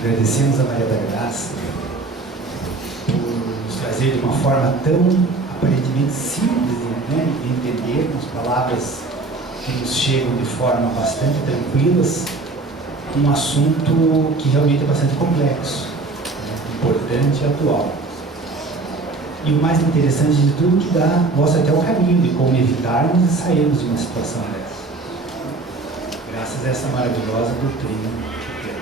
Agradecemos a Maria da Graça por nos trazer de uma forma tão aparentemente simples de entender, com palavras que nos chegam de forma bastante tranquilas, um assunto que realmente é bastante complexo, importante e atual. E o mais interessante de tudo que mostra até o caminho de como evitarmos e sairmos de uma situação dessa. Graças a essa maravilhosa doutrina que temos.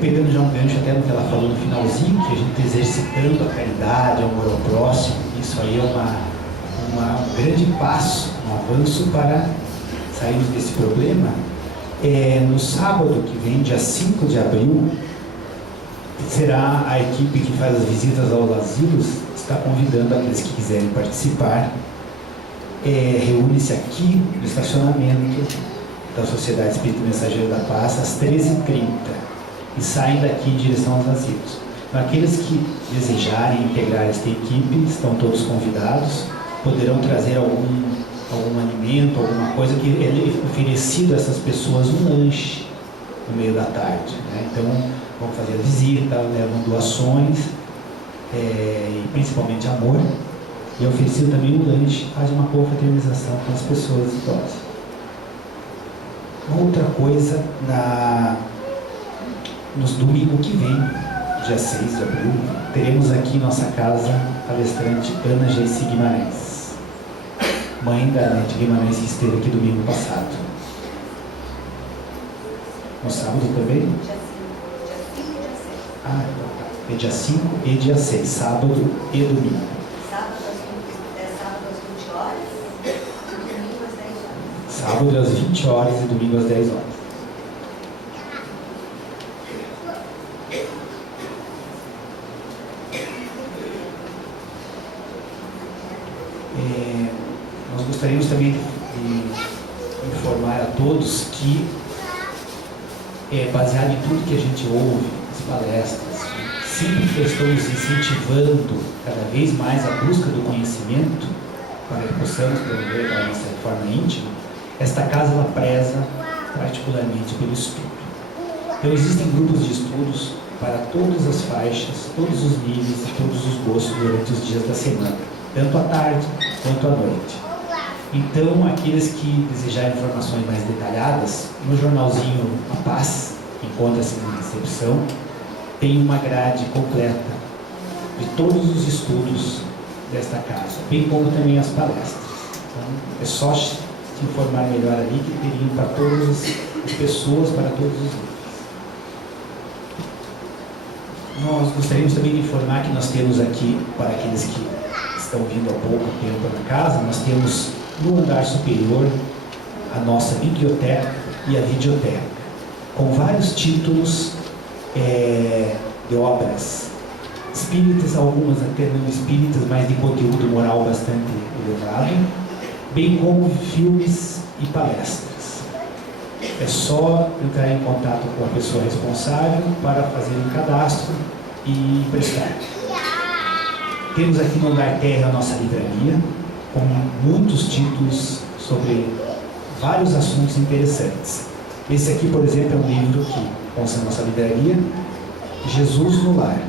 Pegando já um gancho até no que ela falou no finalzinho, que a gente exercitando a caridade, o amor ao próximo, isso aí é um grande passo, um avanço para sairmos desse problema. No sábado que vem, dia 5 de abril, será a equipe que faz as visitas aos asilos, está convidando aqueles que quiserem participar. Reúne-se aqui no estacionamento da Sociedade Espírita Mensageiro da Paz às 13h30 e saem daqui em direção aos asilos. Então, aqueles que desejarem integrar esta equipe estão todos convidados, poderão trazer algum alimento, alguma coisa que é oferecido a essas pessoas, um lanche no meio da tarde, né? Então vão fazer a visita, levam doações, e principalmente amor, e é oferecido também um lanche, faz uma confraternização com as pessoas idosas. Outra coisa, nos domingo que vem, dia 6 de abril, teremos aqui em nossa casa a palestrante Ana Geice Guimarães, mãe da Anete Guimarães, que esteve aqui domingo passado. No sábado também? É dia 5 e dia 6, sábado e domingo. Sábado às 20 horas e domingo às 10 horas. Sábado às 20 horas e domingo às 10 horas. Nós gostaríamos também de informar a todos que, baseado em tudo que a gente ouve, as palestras, sempre estamos incentivando cada vez mais a busca do conhecimento para que possamos promover a nossa forma íntima. Esta casa ela preza particularmente pelo estudo. Então existem grupos de estudos para todas as faixas, todos os níveis e todos os gostos durante os dias da semana, tanto à tarde quanto à noite. Então, aqueles que desejarem informações mais detalhadas, no jornalzinho A Paz, que encontra-se na recepção, tem uma grade completa de todos os estudos desta casa, bem como também as palestras. Então, é só se informar melhor ali, que teriam para todas as pessoas, para todos os níveis. Nós gostaríamos também de informar que nós temos aqui, para aqueles que estão vindo há pouco tempo na casa, nós temos no andar superior a nossa biblioteca e a videoteca, com vários títulos de obras espíritas, algumas até não espíritas, mas de conteúdo moral bastante elevado, bem como filmes e palestras. É só entrar em contato com a pessoa responsável para fazer um cadastro e emprestar. Temos aqui no andar terra a nossa livraria, com muitos títulos sobre vários assuntos interessantes. Esse aqui, por exemplo, é um livro que consta na nossa livraria, Jesus no Lar,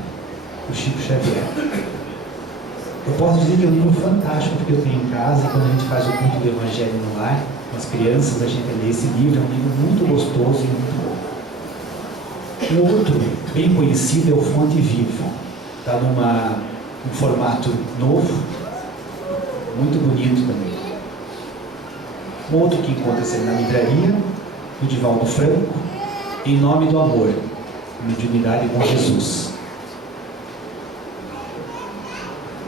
do Chico Xavier. Eu posso dizer que é um livro fantástico, porque eu tenho em casa, quando a gente faz o culto do Evangelho no lar, com as crianças, a gente lê esse livro, é um livro muito gostoso e muito bom. Um outro bem conhecido é o Fonte Viva, está num formato novo, muito bonito também. Um outro que encontra-se na livraria, do Divaldo Franco, Em Nome do Amor, Mediunidade com Jesus.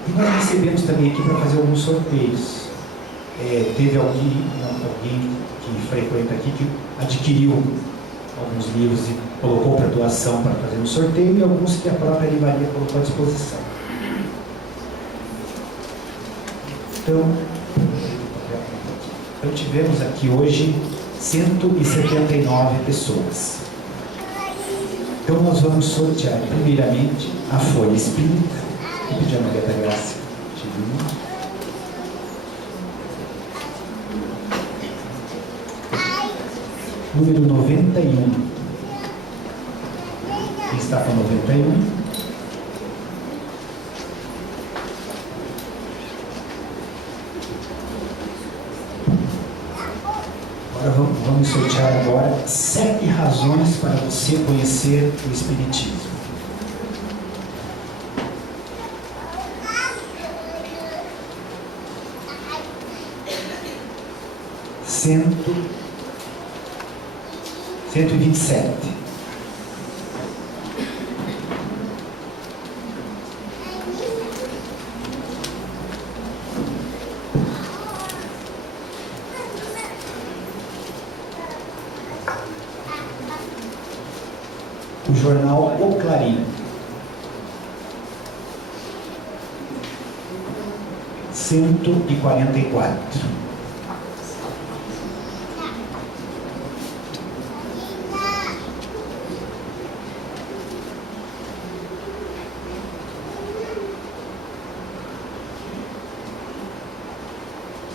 E nós recebemos também aqui para fazer alguns sorteios. Teve alguém que frequenta aqui que adquiriu alguns livros e colocou para doação para fazer um sorteio, e alguns que a própria livraria colocou à disposição. Então tivemos aqui hoje 179 pessoas. Então nós vamos sortear primeiramente a folha espírita. Vou pedir a Maria da Graça. Número 91. Quem está com 91? Vamos sortear agora 7 razões para você conhecer o Espiritismo. Cento e 127. O jornal O Clarim. 144.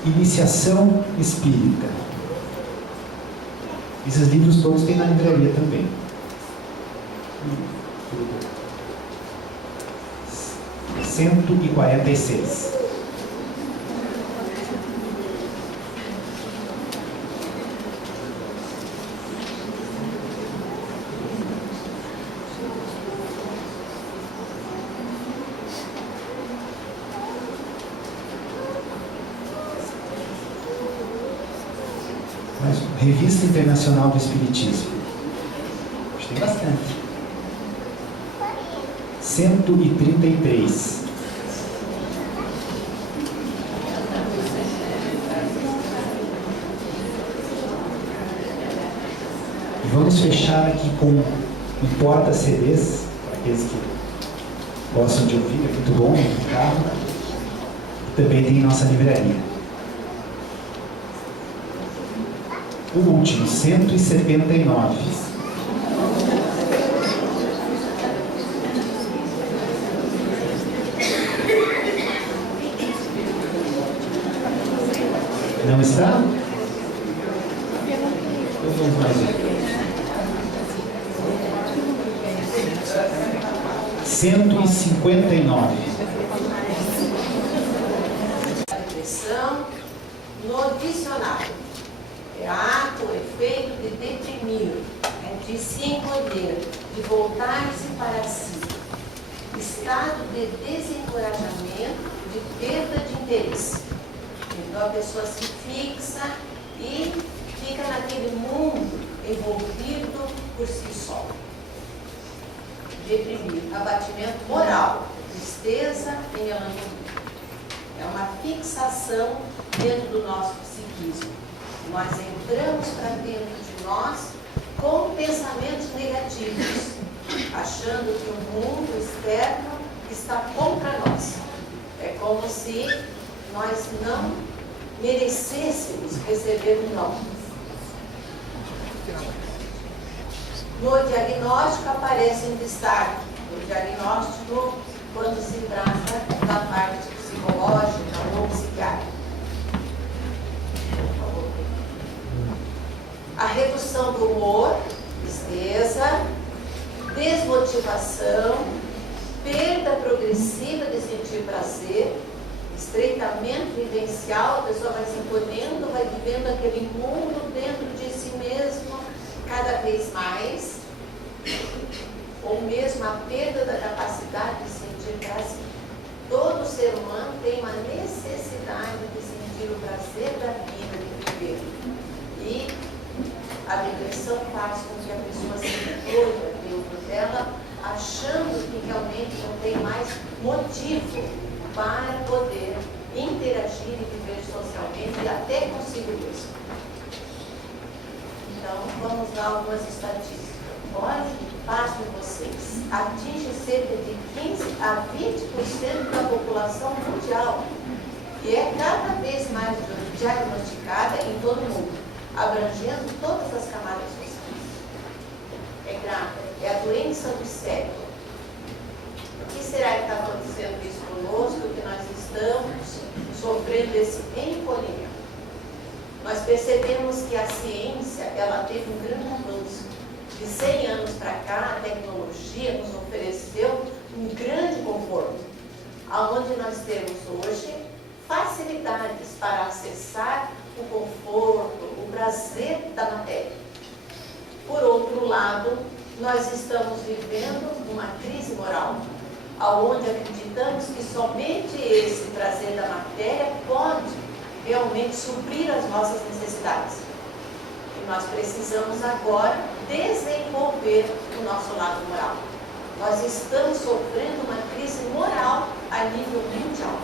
Iniciação Espírita. Esses livros todos tem na livraria também. 146. Revista Internacional do Espiritismo. Acho que tem bastante. 133. E vamos fechar aqui com um porta-CDs, para aqueles que gostam de ouvir, é muito bom no carro. Também tem nossa livraria. O último, 179. Não está? Vamos mais um. 159. A depressão no dicionário é ato, efeito de deprimir, de se encolher, de voltar-se para si, estado de desencorajamento, de perda de interesse. Então a pessoa se fixa e fica naquele mundo envolvido por si só. Deprimir, abatimento moral, tristeza e melancolia. É uma fixação dentro do nosso psiquismo. Nós entramos para dentro de nós com pensamentos negativos, achando que o mundo externo está contra nós. É como se nós não merecêssemos receber um não. No diagnóstico aparece um destaque. No diagnóstico, quando se trata da parte psicológica ou psiquiátrica. A redução do humor, tristeza, desmotivação, perda progressiva de sentir prazer, estreitamento vivencial, a pessoa vai se encolhendo, vai vivendo aquele mundo dentro de si mesmo cada vez mais, ou mesmo a perda da capacidade de sentir prazer. Todo ser humano tem uma necessidade de sentir o prazer da vida, de viver. E a depressão faz com que a pessoa se encolha dentro dela, achando que realmente não tem mais motivo para poder interagir e viver socialmente e até consigo mesmo. Então, vamos lá algumas estatísticas. Olha, pasmem vocês, atinge cerca de 15 a 20% da população mundial e é cada vez mais diagnosticada em todo o mundo, abrangendo todas as camadas sociais. É grave, é a doença do século. O que será que está acontecendo isso conosco, que nós estamos sofrendo esse encolhimento? Nós percebemos que a ciência, ela teve um grande avanço. De 100 anos para cá, a tecnologia nos ofereceu um grande conforto, aonde nós temos hoje facilidades para acessar o conforto, o prazer da matéria. Por outro lado, nós estamos vivendo uma crise moral, aonde acreditamos que somente esse prazer da matéria pode realmente suprir as nossas necessidades. E nós precisamos agora desenvolver o nosso lado moral. Nós estamos sofrendo uma crise moral a nível mundial.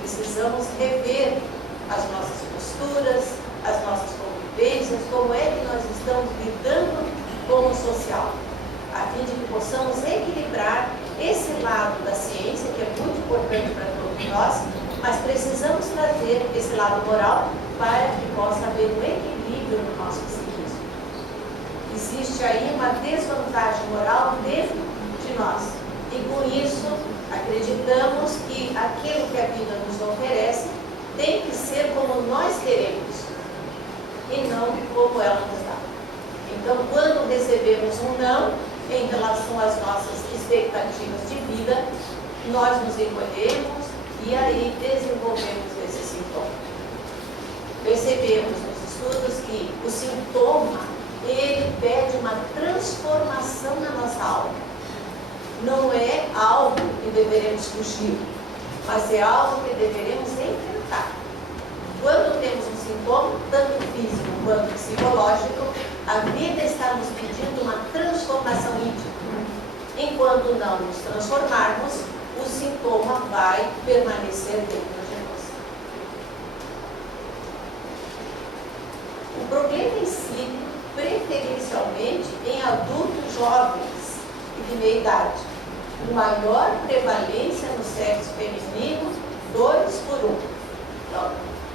Precisamos rever as nossas posturas, as nossas convivências, como é que nós estamos lidando com o social, a fim de que possamos equilibrar esse lado da ciência, que é muito importante para todos nós, mas precisamos trazer esse lado moral para que possa haver um equilíbrio no nosso psiquismo. Existe aí uma desvantagem moral dentro de nós, e com isso acreditamos que aquilo que a vida nos oferece tem que ser como nós queremos e não como ela nos dá. Então, quando recebemos um não em relação às nossas expectativas de vida, nós nos encolhemos e aí desenvolvemos esse sintoma. Percebemos nos estudos que o sintoma, ele pede uma transformação na nossa alma. Não é algo que deveremos fugir, mas é algo que deveremos enfrentar. Quando temos um sintoma, tanto físico quanto psicológico, a vida está nos pedindo uma transformação íntima. Enquanto não nos transformarmos, o sintoma vai permanecer dentro de nós. O problema incide preferencialmente em adultos jovens e de meia idade. Maior prevalência no sexo feminino, 2 por 1. Então,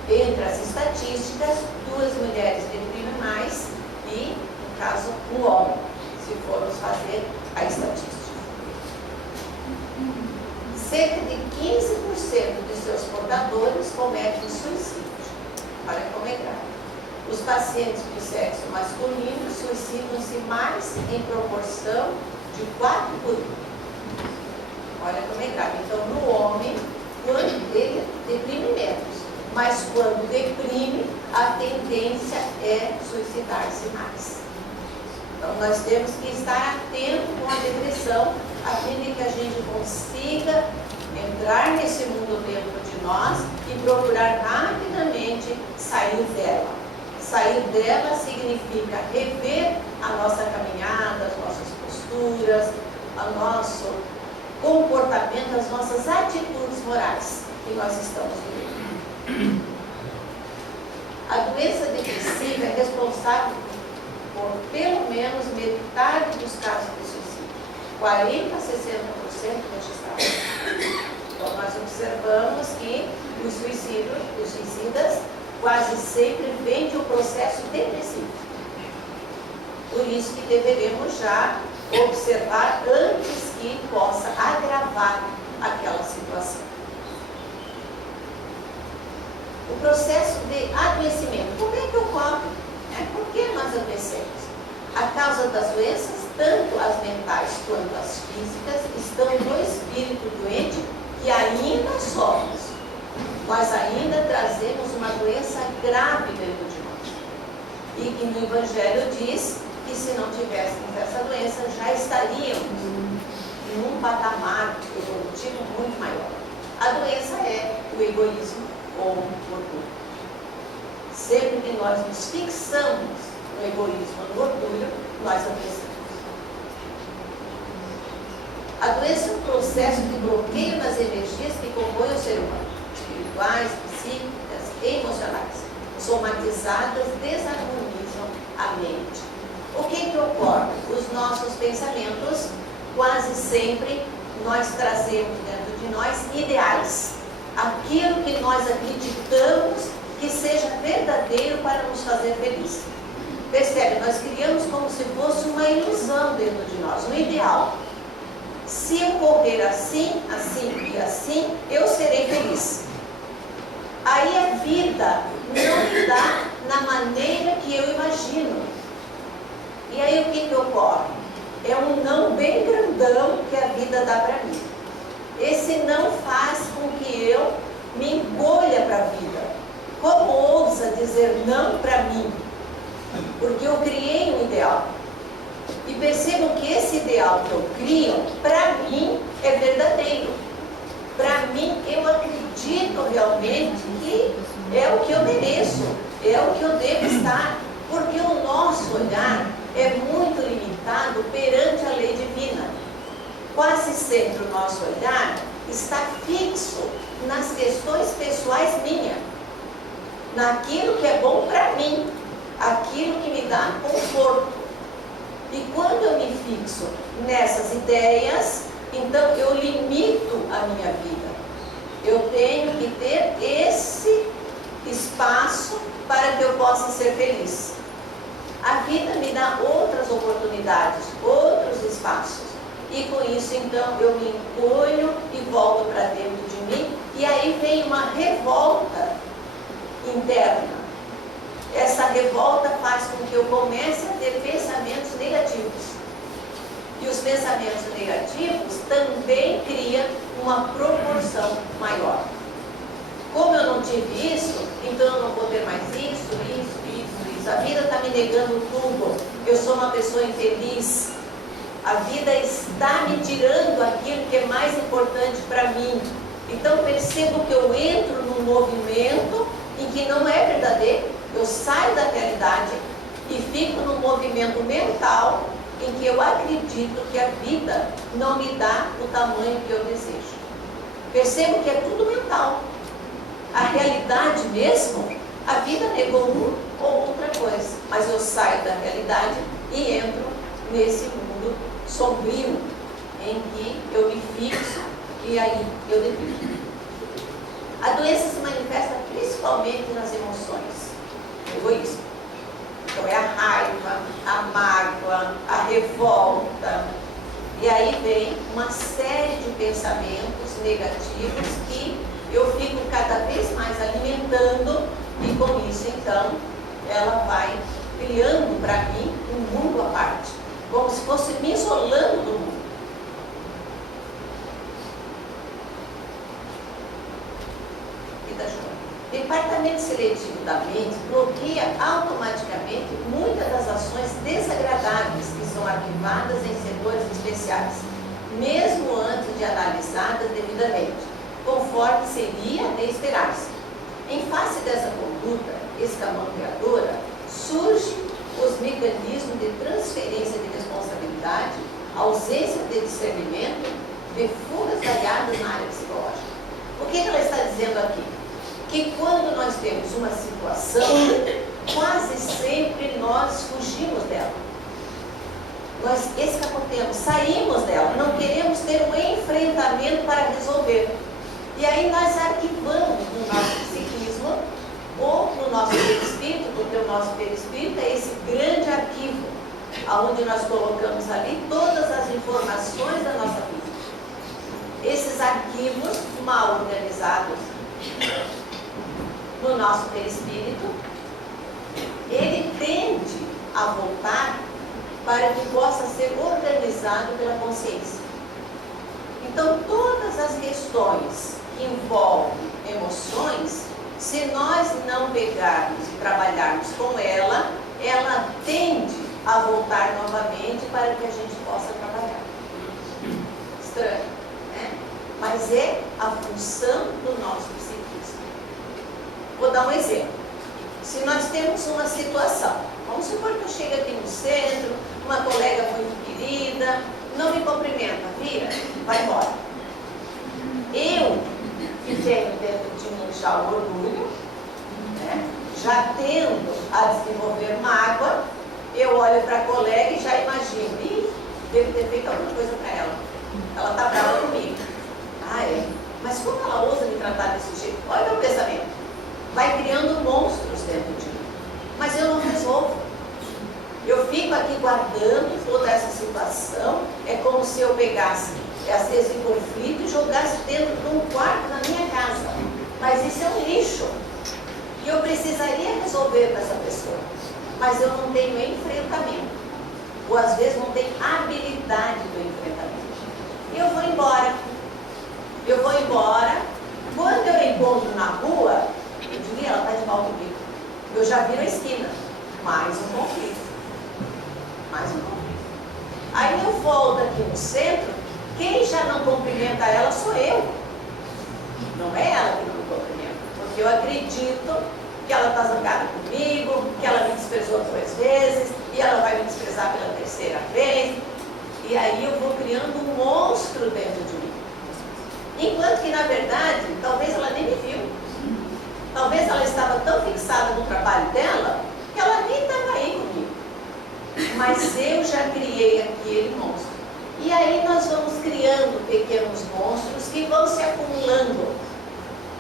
entre as estatísticas, 2 mulheres deprimem mais e, no caso, um homem, se formos fazer a estatística. Cerca de 15% de seus portadores cometem suicídio. Olha como é grave. Os pacientes do sexo masculino suicidam-se mais em proporção de 4 por 1. Olha como é grave. Então, no homem, quando ele deprime menos, mas quando deprime, a tendência é suicidar-se mais. Então, nós temos que estar atento com a depressão, a fim de que a gente consiga entrar nesse mundo dentro de nós e procurar rapidamente sair dela. Sair dela significa rever a nossa caminhada, as nossas posturas, o nosso comportamento, as nossas atitudes morais que nós estamos vivendo. A doença depressiva é responsável por pelo menos metade dos casos de suicídio, 40% a 60% registrados. Então, nós observamos que os suicidas quase sempre vêm de um processo depressivo. Por isso que deveremos já observar antes que possa agravar aquela situação. O processo de adoecimento, como é que ocorre? Por que nós adoecemos? A causa das doenças, tanto as mentais quanto as físicas, estão no espírito doente que ainda somos. Nós ainda trazemos uma doença grave dentro de nós. E que no Evangelho diz que se não tivéssemos essa doença, já estaríamos em um patamar evolutivo muito maior. A doença é o egoísmo ou o orgulho. Sempre que nós nos fixamos no egoísmo ou no orgulho, nós adoecemos. A doença é um processo de bloqueio nas energias que compõem o ser humano, espirituais, psíquicas e emocionais. Somatizadas, desarmonizam a mente. O que ocorre? Os nossos pensamentos, quase sempre, nós trazemos dentro de nós ideais. Aquilo que nós acreditamos que seja verdadeiro para nos fazer felizes. Percebe? Nós criamos como se fosse uma ilusão dentro de nós, um ideal. Se ocorrer assim, assim e assim, eu serei feliz. Aí a vida não me dá na maneira que eu imagino. E aí o que ocorre? É um não bem grandão que a vida dá para mim. Esse não faz com que eu me encolha para a vida. Como ousa dizer não para mim? Porque eu criei um ideal. E percebo que esse ideal que eu crio, para mim, é verdadeiro. Para mim, eu acredito realmente que é o que eu mereço, é o que eu devo estar. Porque o nosso olhar é muito limitado perante a lei divina. Quase sempre o nosso olhar está fixo nas questões pessoais minhas, naquilo que é bom para mim, aquilo que me dá conforto. E quando eu me fixo nessas ideias, então eu limito a minha vida. Eu tenho que ter esse espaço para que eu possa ser feliz. A vida me dá outras oportunidades, outros espaços. E com isso, então, eu me encolho e volto para dentro de mim. E aí vem uma revolta interna. Essa revolta faz com que eu comece a ter pensamentos negativos. E os pensamentos negativos também criam uma proporção maior. Como eu não tive isso, então eu não vou ter mais isso. A vida está me negando tudo. Eu sou uma pessoa infeliz. A vida está me tirando aquilo que é mais importante para mim. Então percebo que eu entro num movimento em que não é verdadeiro. Eu saio da realidade e fico num movimento mental em que eu acredito que a vida não me dá o tamanho que eu desejo. Percebo que é tudo mental. A realidade mesmo, a vida negou um ou outra coisa. Mas eu saio da realidade e entro nesse mundo sombrio em que eu me fixo e aí eu devido. A doença se manifesta principalmente nas emoções. O egoísmo. Então é a raiva, a mágoa, a revolta. E aí vem uma série de pensamentos negativos que eu fico cada vez mais alimentando e com isso então ela vai criando para mim um mundo à parte, como se fosse me isolando do mundo. Departamento seletivo da mente bloqueia automaticamente muitas das ações desagradáveis que são arquivadas em setores especiais, mesmo antes de analisadas devidamente, conforme seria de esperar-se. Em face dessa conduta escamoteadora, surgem os mecanismos de transferência de responsabilidade, ausência de discernimento, de fugas variadas na área psicológica. O que ela está dizendo aqui? Que quando nós temos uma situação, quase sempre nós fugimos dela. Nós escapotemos, saímos dela, não queremos ter um enfrentamento para resolver. E aí nós arquivamos no nosso psiquismo ou no nosso perispírito, porque o nosso perispírito é esse grande arquivo, onde nós colocamos ali todas as informações da nossa vida. Esses arquivos mal organizados no nosso perispírito, ele tende a voltar para que possa ser organizado pela consciência. Então, todas as questões que envolvem emoções, se nós não pegarmos e trabalharmos com ela, ela tende a voltar novamente para que a gente possa trabalhar. Estranho, né? Mas é a função do nosso psiquismo. Vou dar um exemplo. Se nós temos uma situação, vamos supor que eu chego aqui no centro, uma colega muito querida, não me cumprimenta, vira, vai embora. Eu, que tenho dentro de mim já o orgulho, né, já tendo a desenvolver mágoa, eu olho para a colega e já imagino, devo ter feito alguma coisa para ela. Ela está brava comigo. Ah, é? Mas como ela ousa me tratar desse jeito? Olha o meu pensamento. Vai criando monstros dentro de mim. Mas eu não resolvo. Eu fico aqui guardando toda essa situação. É como se eu pegasse, às vezes, em conflito e jogasse dentro de um quarto na minha casa. Mas isso é um lixo. E eu precisaria resolver com essa pessoa, mas eu não tenho enfrentamento, ou às vezes não tenho habilidade do enfrentamento. E eu vou embora. Quando eu encontro na rua, eu digo, ela está de mal comigo. Eu já viro a esquina. Mais um conflito. Aí eu volto aqui no centro, quem já não cumprimenta ela sou eu. Não é ela que não me cumprimenta. Porque eu acredito que ela está zangada comigo, que ela me desprezou 2 vezes, e ela vai me desprezar pela 3ª vez. E aí eu vou criando um monstro dentro de mim. Enquanto que, na verdade, talvez ela nem me viu. Talvez ela estava tão fixada no trabalho dela, que ela nem estava aí comigo. Mas eu já criei aquele monstro. E aí nós vamos criando pequenos monstros que vão se acumulando.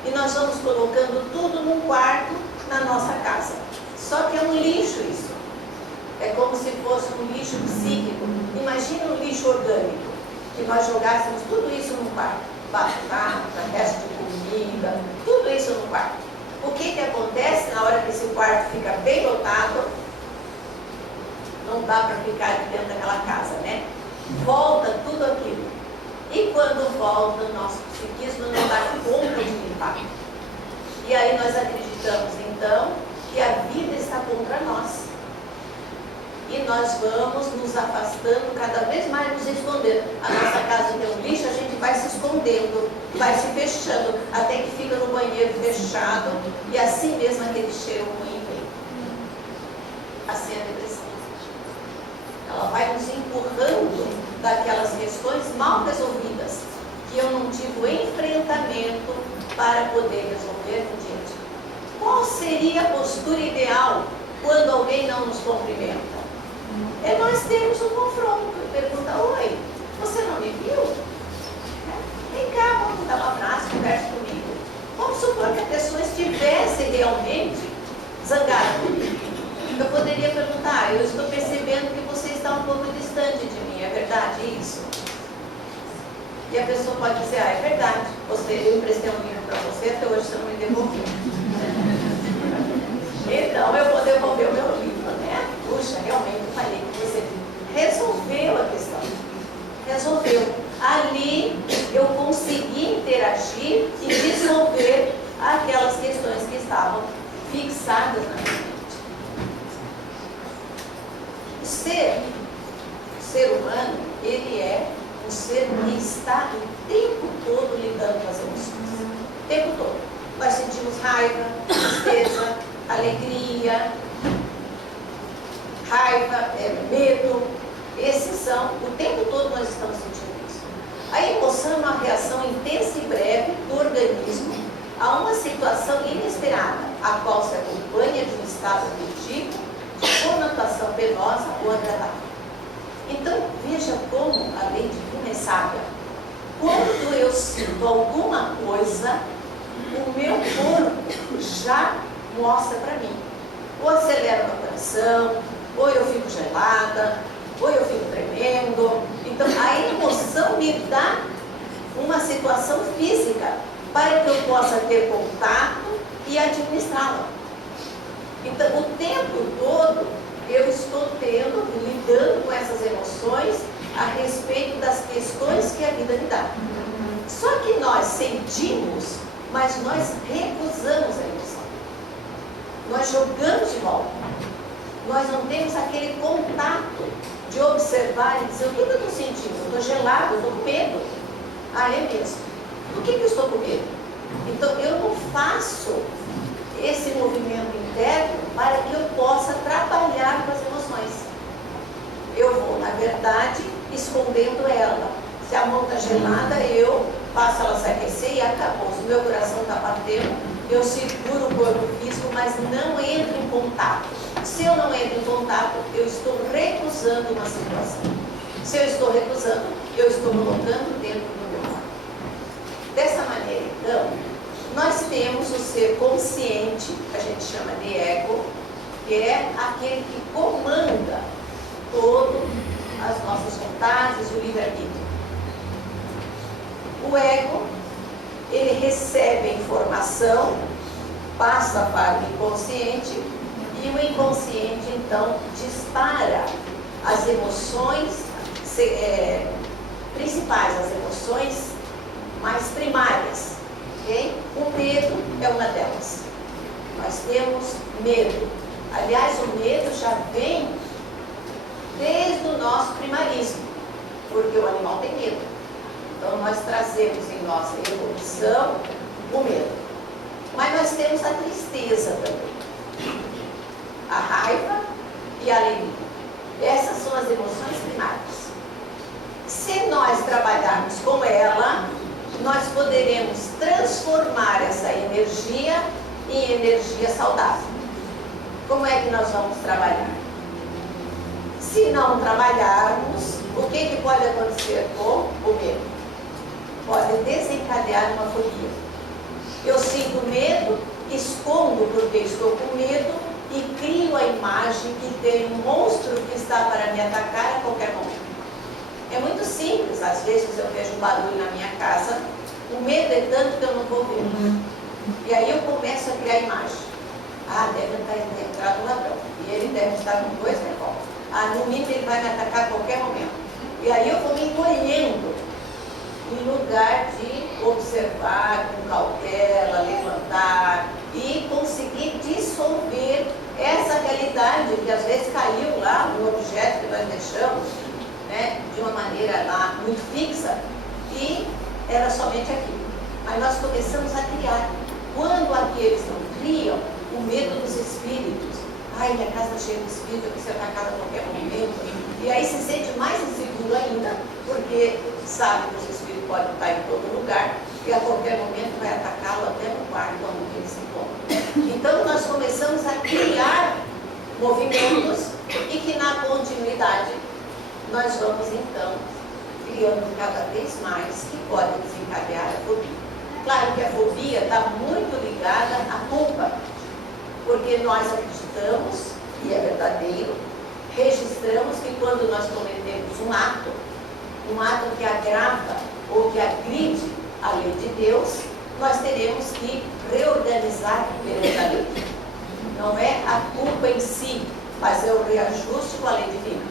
E nós vamos colocando tudo num quarto na nossa casa. Só que é um lixo isso. É como se fosse um lixo psíquico. Imagina um lixo orgânico. Que nós jogássemos tudo isso num quarto. Batata, resto de comida, tudo isso no quarto. O que acontece na hora que esse quarto fica bem lotado? Não dá para ficar aqui dentro daquela casa, né? Volta tudo aquilo. E quando volta, o nosso psiquismo não dá conta de limpar. E aí nós acreditamos, então, que a vida está contra nós. E nós vamos nos afastando, cada vez mais nos escondendo. A nossa casa tem um lixo, a gente vai se escondendo, vai se fechando, até que fica no banheiro fechado, e assim mesmo aquele cheiro ruim vem. Assim é a depressão. Ela vai nos empurrando daquelas questões mal resolvidas, que eu não tive o enfrentamento para poder resolver no dia a dia. Qual seria a postura ideal quando alguém não nos cumprimenta? É nós termos um confronto. Pergunta, oi, você não me viu? Vem cá, vamos dar um abraço, conversa comigo. Vamos supor que a pessoa estivesse realmente zangada comigo. Eu poderia perguntar, eu estou percebendo que você está um pouco distante de mim, é verdade isso? E a pessoa pode dizer, é verdade, eu emprestei um livro para você, até hoje você não me devolveu. Então eu vou devolver o meu livro, né? Puxa, realmente eu falei que você resolveu a questão. Resolveu. Ali eu consegui interagir e resolver aquelas questões que estavam fixadas na minha mente. O ser humano, ele é um ser que está o tempo todo lidando com as emoções. O tempo todo. Nós sentimos raiva, tristeza, alegria, medo. Esses são, o tempo todo nós estamos sentindo isso. A emoção é uma reação intensa e breve do organismo a uma situação inesperada, a qual se acompanha de um estado afetivo de conotação penosa ou agradável. Então, veja como a lei divina é sábia. Quando eu sinto alguma coisa, o meu corpo já mostra para mim. Ou acelera o coração, ou eu fico gelada, ou eu fico tremendo. Então, a emoção me dá uma situação física para que eu possa ter contato e administrá-la. Então, o tempo todo, eu estou lidando com essas emoções a respeito das questões que a vida me dá. Só que nós sentimos, mas nós recusamos a emoção. Nós jogamos de volta. Nós não temos aquele contato de observar e dizer, o que eu estou sentindo? Eu estou gelado, eu estou com medo. Ah, é mesmo. Por que eu estou com medo? Então, eu não faço esse movimento interno para que eu possa trabalhar com as emoções. Eu vou, na verdade, escondendo ela. Se a mão está gelada, eu faço ela se aquecer e acabou. Se o meu coração está batendo, eu seguro o corpo físico, mas não entro em contato. Se eu não entro em contato, eu estou recusando uma situação. Se eu estou recusando, eu estou colocando dentro do meu corpo. Dessa maneira, então, nós temos o ser consciente, que a gente chama de ego, que é aquele que comanda todas as nossas vontades, o livre-arbítrio. O ego, ele recebe a informação passa para o inconsciente e o inconsciente então dispara as emoções principais, as emoções mais primárias, ok? O medo é uma delas. Nós temos medo. Aliás, o medo já vem desde o nosso primarismo, porque o animal tem medo. Então nós trazemos em nossa evolução o medo. Mas nós temos a tristeza também, a raiva e a alegria. Essas são as emoções primárias. Se nós trabalharmos com ela, nós poderemos transformar essa energia em energia saudável. Como é que nós vamos trabalhar? Se não trabalharmos, o que pode acontecer com o medo? Pode desencadear uma fobia. Eu sinto medo, escondo porque estou com medo e crio a imagem que tem um monstro que está para me atacar a qualquer momento. É muito simples, às vezes eu vejo um barulho na minha casa, o medo é tanto que eu não vou ver. E aí eu começo a criar imagem. Ah, deve ter entrado um ladrão. E ele deve estar com 2 revólveres. Ah, no mínimo ele vai me atacar a qualquer momento. E aí eu vou me encolhendo, em lugar de observar com cautela, levantar e conseguir dissolver essa realidade que às vezes caiu lá no objeto que nós deixamos, né, de uma maneira lá muito fixa, e era somente aquilo. Mas nós começamos a criar. Quando aqueles não criam, o medo dos espíritos. Ai, minha casa está cheia de espírito, eu vou ser atacada a qualquer momento. E aí se sente mais inseguro ainda, porque sabe que os espíritos podem estar em todo lugar e a qualquer momento vai atacá-lo até no quarto onde ele se encontra. Então nós começamos a criar movimentos e que na continuidade nós vamos então criando cada vez mais que podem desencadear a fobia. Claro que a fobia está muito ligada à culpa, porque nós acreditamos, e é verdadeiro, registramos que quando nós cometemos um ato que agrava ou que agride a lei de Deus, nós teremos que reorganizar perante a lei. Não é a culpa em si, mas é o reajuste com a lei divina.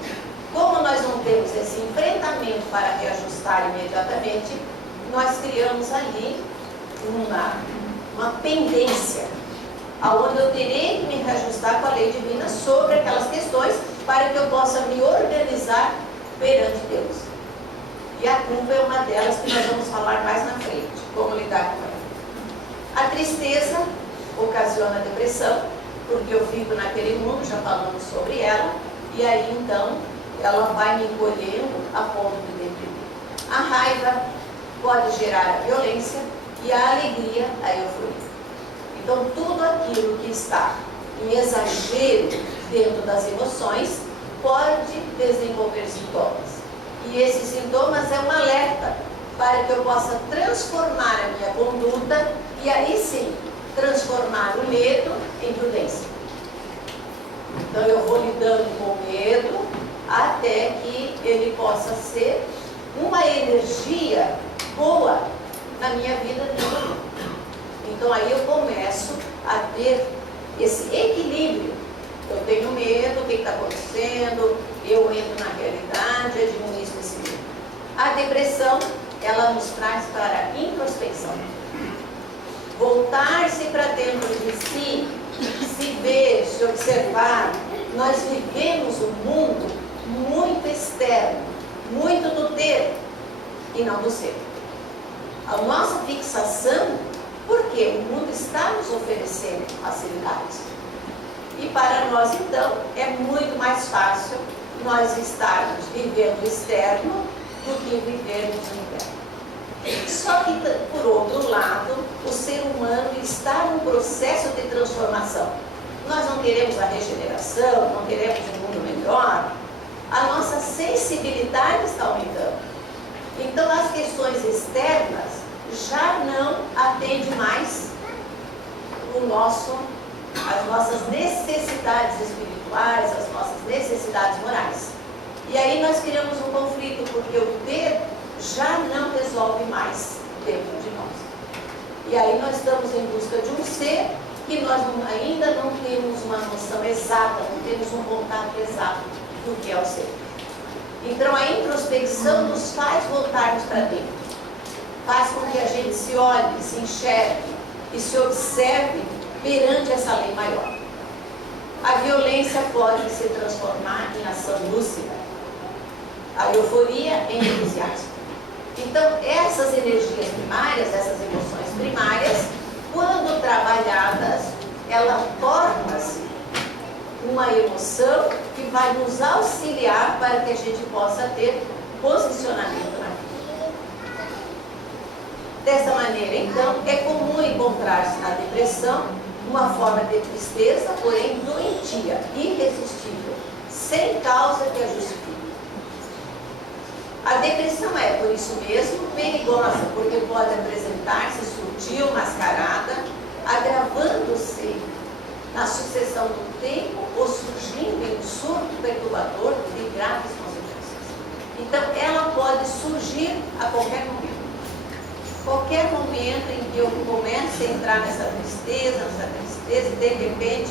Como nós não temos esse enfrentamento para reajustar imediatamente, nós criamos ali uma pendência, aonde eu terei que me reajustar com a lei divina sobre aquelas questões para que eu possa me organizar perante Deus. E a culpa é uma delas que nós vamos falar mais na frente, como lidar com ela. A tristeza ocasiona a depressão, porque eu fico naquele mundo, já falamos sobre ela, e aí então ela vai me encolhendo a ponto de deprimir. A raiva pode gerar a violência e a alegria a euforia. Então tudo aquilo que está em exagero dentro das emoções pode desenvolver sintomas. E esses sintomas é um alerta para que eu possa transformar a minha conduta e aí sim transformar o medo em prudência. Então eu vou lidando com o medo até que ele possa ser uma energia boa na minha vida. Então aí eu começo a ter esse equilíbrio. Eu tenho medo, o que está acontecendo, eu entro na realidade, administro esse medo. A depressão, ela nos traz para a introspecção. Voltar-se para dentro de si, se ver, se observar. Nós vivemos um mundo muito externo, muito do ter e não do ser. A nossa fixação, porque o mundo está nos oferecendo facilidades. E para nós, então, é muito mais fácil nós estarmos vivendo externo do que vivermos interno. Só que, por outro lado, o ser humano está num processo de transformação. Nós não queremos a regeneração, não queremos um mundo melhor. A nossa sensibilidade está aumentando. Então, as questões externas já não atendem mais as nossas necessidades espirituais, as nossas necessidades morais. E aí nós criamos um conflito, porque o ter já não resolve mais dentro de nós. E aí nós estamos em busca de um ser que nós ainda não temos uma noção exata, não temos um contato exato do que é o ser. Então a introspecção nos faz voltarmos para dentro, faz com que a gente se olhe, se enxergue e se observe perante essa lei maior. A violência pode se transformar em ação lúcida, a euforia em entusiasmo. Então essas energias primárias, essas emoções primárias, quando trabalhadas, ela torna-se uma emoção que vai nos auxiliar para que a gente possa ter posicionamento na vida. Dessa maneira, então, é comum encontrar-se na depressão uma forma de tristeza, porém doentia, irresistível, sem causa que a justifique. A depressão é, por isso mesmo, perigosa, porque pode apresentar-se sutil, mascarada, agravando-se na sucessão do tempo ou surgindo em um surto perturbador de graves consequências. Então, ela pode surgir a qualquer momento. Qualquer momento em que eu comece a entrar nessa tristeza, e de repente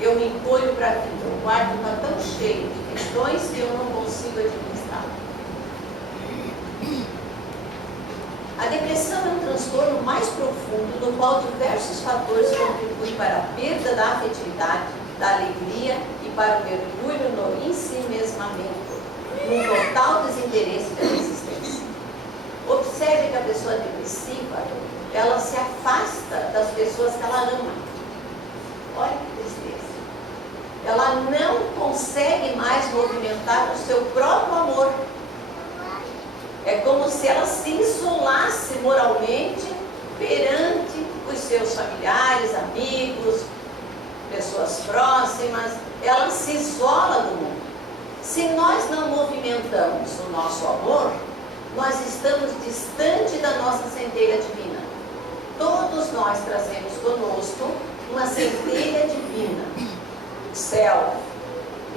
eu me encolho para a vida. O quarto está tão cheio de questões que eu não consigo administrar. A depressão é um transtorno mais profundo, no qual diversos fatores contribuem para a perda da afetividade, da alegria e para o mergulho no ensimesmamento, no total desinteresse da existência. Observe que a pessoa depressiva, ela se afasta das pessoas que ela ama. Olha que tristeza. Ela não consegue mais movimentar o seu próprio amor. É como se ela se isolasse moralmente perante os seus familiares, amigos, pessoas próximas. Ela se isola do mundo. Se nós não movimentamos o nosso amor, nós estamos distante da nossa centelha divina. Todos nós trazemos conosco uma centelha divina, o céu,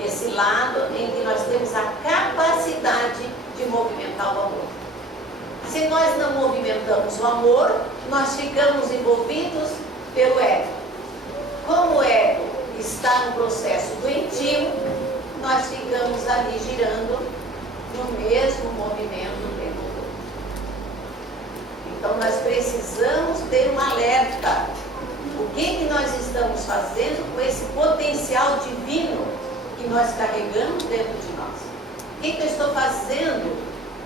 esse lado em que nós temos a capacidade de movimentar o amor. Se nós não movimentamos o amor, nós ficamos envolvidos pelo ego. Como o ego está no processo doentio, nós ficamos ali girando no mesmo movimento o tempo todo. Então nós precisamos ter um alerta. O que nós estamos fazendo com esse potencial divino que nós carregamos dentro de nós? O que eu estou fazendo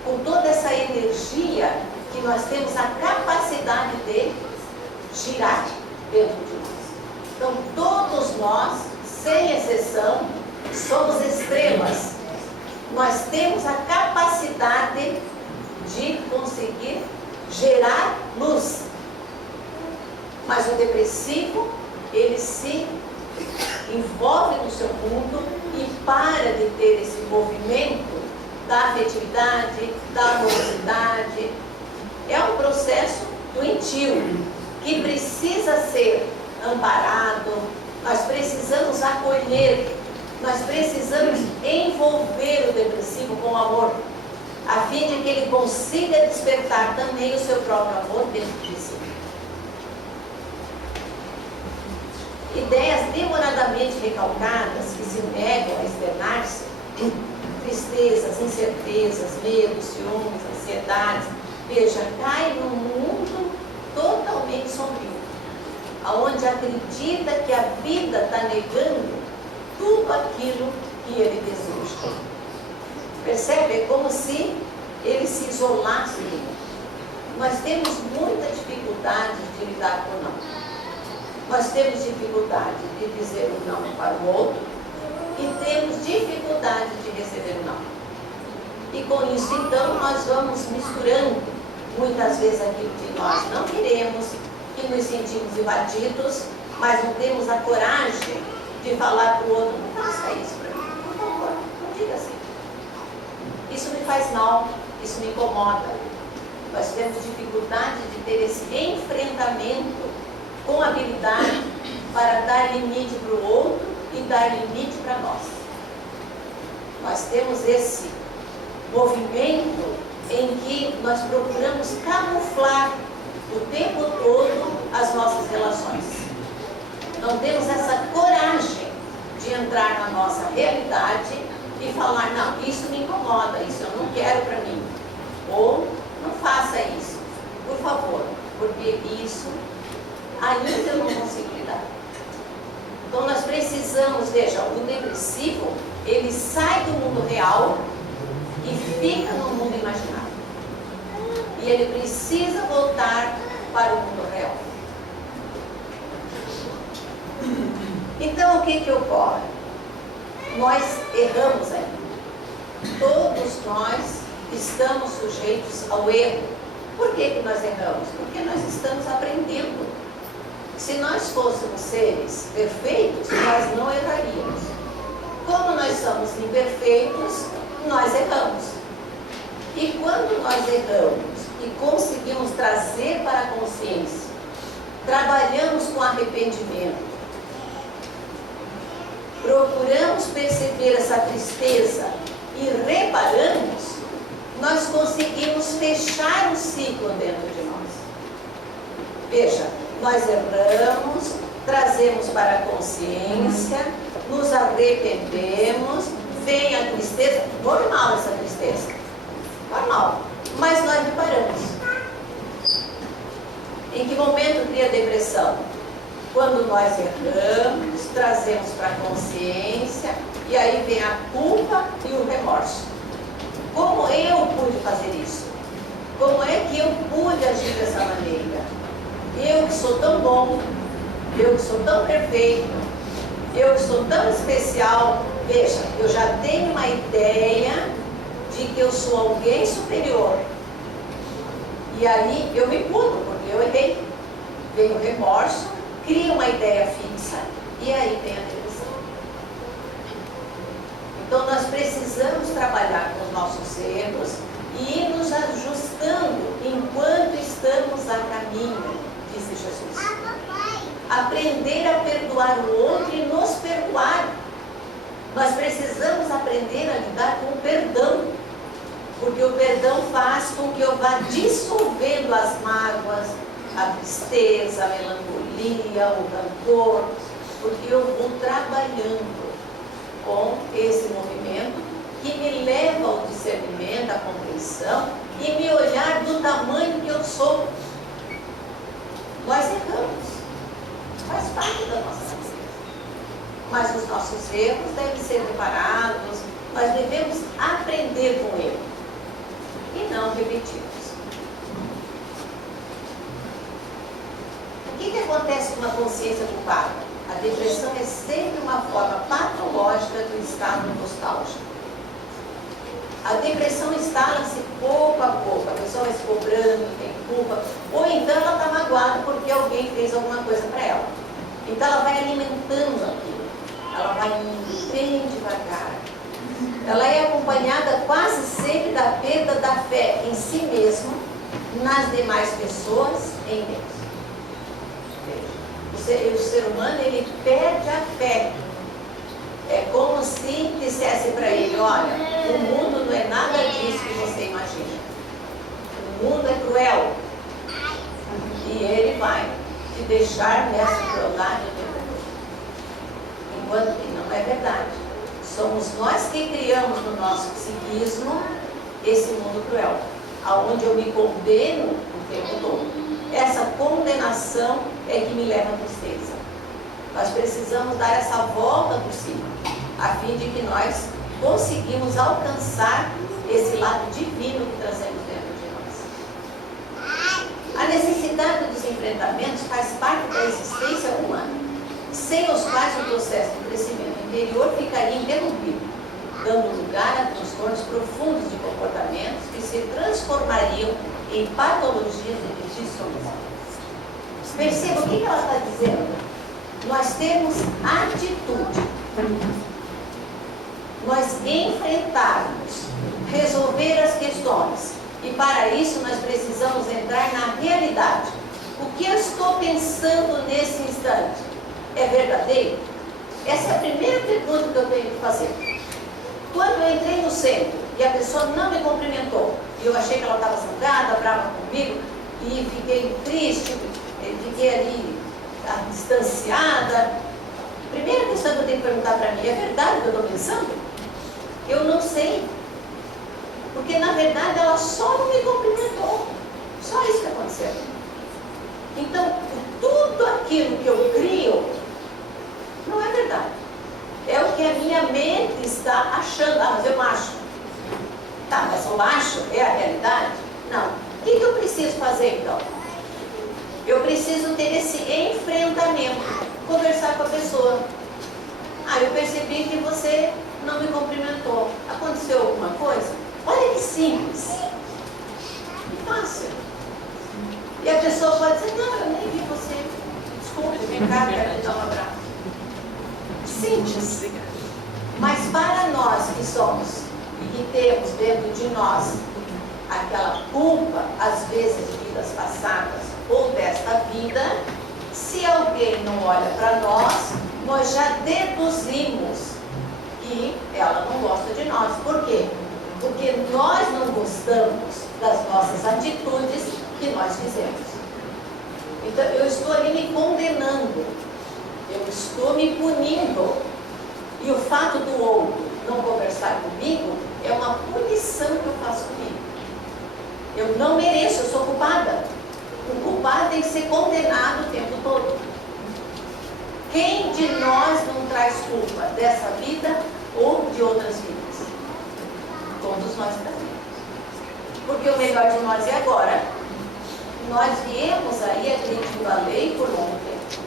com toda essa energia que nós temos a capacidade de girar dentro de nós? Então, todos nós, sem exceção, somos estrelas. Nós temos a capacidade de conseguir gerar luz. Mas o depressivo, ele se envolve no seu mundo e para de ter esse movimento da afetividade, da amorosidade. É um processo doentio que precisa ser amparado, nós precisamos acolher, nós precisamos envolver o depressivo com amor, a fim de que ele consiga despertar também o seu próprio amor dentro de si. Ideias demoradamente recalcadas que se negam a externar-se, tristezas, incertezas, medos, ciúmes, ansiedades, veja, cai num mundo totalmente sombrio, aonde acredita que a vida está negando tudo aquilo que ele deseja. Percebe? É como se ele se isolasse do mundo. Nós temos muita dificuldade de lidar com o não. Nós temos dificuldade de dizer o não para o outro e temos dificuldade de receber o não. E com isso, então, nós vamos misturando muitas vezes aquilo que nós não queremos, que nos sentimos invadidos, mas não temos a coragem de falar para o outro: não faça isso para mim, por favor, não diga assim. Isso me faz mal, isso me incomoda. Nós temos dificuldade de ter esse enfrentamento com habilidade para dar limite para o outro e dar limite para nós. Nós temos esse movimento em que nós procuramos camuflar o tempo todo as nossas relações. Não temos essa coragem de entrar na nossa realidade e falar, não, isso me incomoda, isso eu não quero para mim. Ou, não faça isso, por favor, porque isso ainda eu não consigo lidar. Então nós precisamos, veja, o depressivo, ele sai do mundo real e fica no mundo imaginário. E ele precisa voltar para o mundo real. Então, o que ocorre? Nós erramos ainda. Todos nós estamos sujeitos ao erro. Por que nós erramos? Porque nós estamos aprendendo. Se nós fôssemos seres perfeitos, nós não erraríamos. Como nós somos imperfeitos, nós erramos. E quando nós erramos e conseguimos trazer para a consciência, trabalhamos com arrependimento, procuramos perceber essa tristeza e reparamos, nós conseguimos fechar o ciclo dentro de nós. Veja, nós erramos, trazemos para a consciência, nos arrependemos, vem a tristeza, normal essa tristeza, normal, mas nós reparamos. Em que momento cria depressão? Quando nós erramos, trazemos para a consciência, e aí vem a culpa e o remorso. Como eu pude fazer isso? Como é que eu pude agir dessa maneira? Eu que sou tão bom, eu que sou tão perfeito, eu que sou tão especial. Veja, eu já tenho uma ideia de que eu sou alguém superior. E aí eu me pulo, porque eu errei. Vem o remorso, cria uma ideia fixa, e aí vem a depressão. Então nós precisamos trabalhar com os nossos erros e ir nos ajustando enquanto estamos a caminho, disse Jesus. Aprender a perdoar o outro e nos perdoar. Nós precisamos aprender a lidar com o perdão, porque o perdão faz com que eu vá dissolvendo as mágoas, a tristeza, a melancolia, o rancor, porque eu vou trabalhando com esse movimento que me leva ao discernimento, à compreensão e me olhar do tamanho que eu sou. Nós erramos, faz parte da nossa vida, mas os nossos erros devem ser reparados, nós devemos aprender com ele e não repetirmos. O que acontece com a consciência culpada? A depressão é sempre uma forma patológica do estado nostálgico. A depressão instala-se pouco a pouco, a pessoa vai se cobrando, tem culpa, ou então ela está magoada porque alguém fez alguma coisa para ela. Então ela vai alimentando aquilo, ela vai indo bem devagar. Ela é acompanhada quase sempre da perda da fé em si mesmo, nas demais pessoas, em Deus. O ser humano, ele perde a fé. É como se dissesse para ele, olha, o mundo não é nada disso que você imagina. O mundo é cruel. E ele vai te deixar nessa crueldade o tempo todo. Enquanto que não é verdade. Somos nós que criamos no nosso psiquismo esse mundo cruel, aonde eu me condeno o tempo todo. Essa condenação é que me leva à tristeza. Nós precisamos dar essa volta por cima, a fim de que nós conseguimos alcançar esse lado divino que trazemos dentro de nós. A necessidade dos enfrentamentos faz parte da existência humana, sem os quais o processo de crescimento interior ficaria interrompido, dando lugar a transtornos profundos de comportamentos que se transformariam em patologias de dissolução. Perceba o que ela está dizendo. Nós temos atitude. Nós enfrentarmos, resolver as questões. E para isso nós precisamos entrar na realidade. O que eu estou pensando nesse instante é verdadeiro? Essa é a primeira pergunta que eu tenho que fazer. Quando eu entrei no centro e a pessoa não me cumprimentou, e eu achei que ela estava zangada, brava comigo, e fiquei triste, fiquei ali distanciada. Primeira questão que eu tenho que perguntar para mim, é verdade o que eu estou pensando? Eu não sei. Porque na verdade ela só não me cumprimentou. Só isso que aconteceu. Então, tudo aquilo que eu crio não é verdade. É o que a minha mente está achando. Ah, mas eu acho. Tá, mas eu acho é a realidade? Não. O que eu preciso fazer então? Eu preciso ter esse enfrentamento, conversar com a pessoa. Ah, eu percebi que você não me cumprimentou. Aconteceu alguma coisa? Olha que simples. E fácil. E a pessoa pode dizer, não, eu nem vi você. Desculpe, vem cá, quero te dar um abraço. Simples. Mas para nós que somos e que temos dentro de nós aquela culpa, às vezes de vidas passadas ou desta vida, se alguém não olha para nós já deduzimos que ela não gosta de nós. Por quê? Porque nós não gostamos das nossas atitudes que nós fizemos. Então eu estou ali me condenando, eu estou me punindo, e o fato do outro não conversar comigo é uma punição que eu faço comigo. Eu não mereço, eu sou culpada. O culpado tem que ser condenado o tempo todo. Quem de nós não traz culpa dessa vida ou de outras vidas? Todos nós trazemos. Porque o melhor de nós é agora. Nós viemos aí acreditando a lei por longo tempo.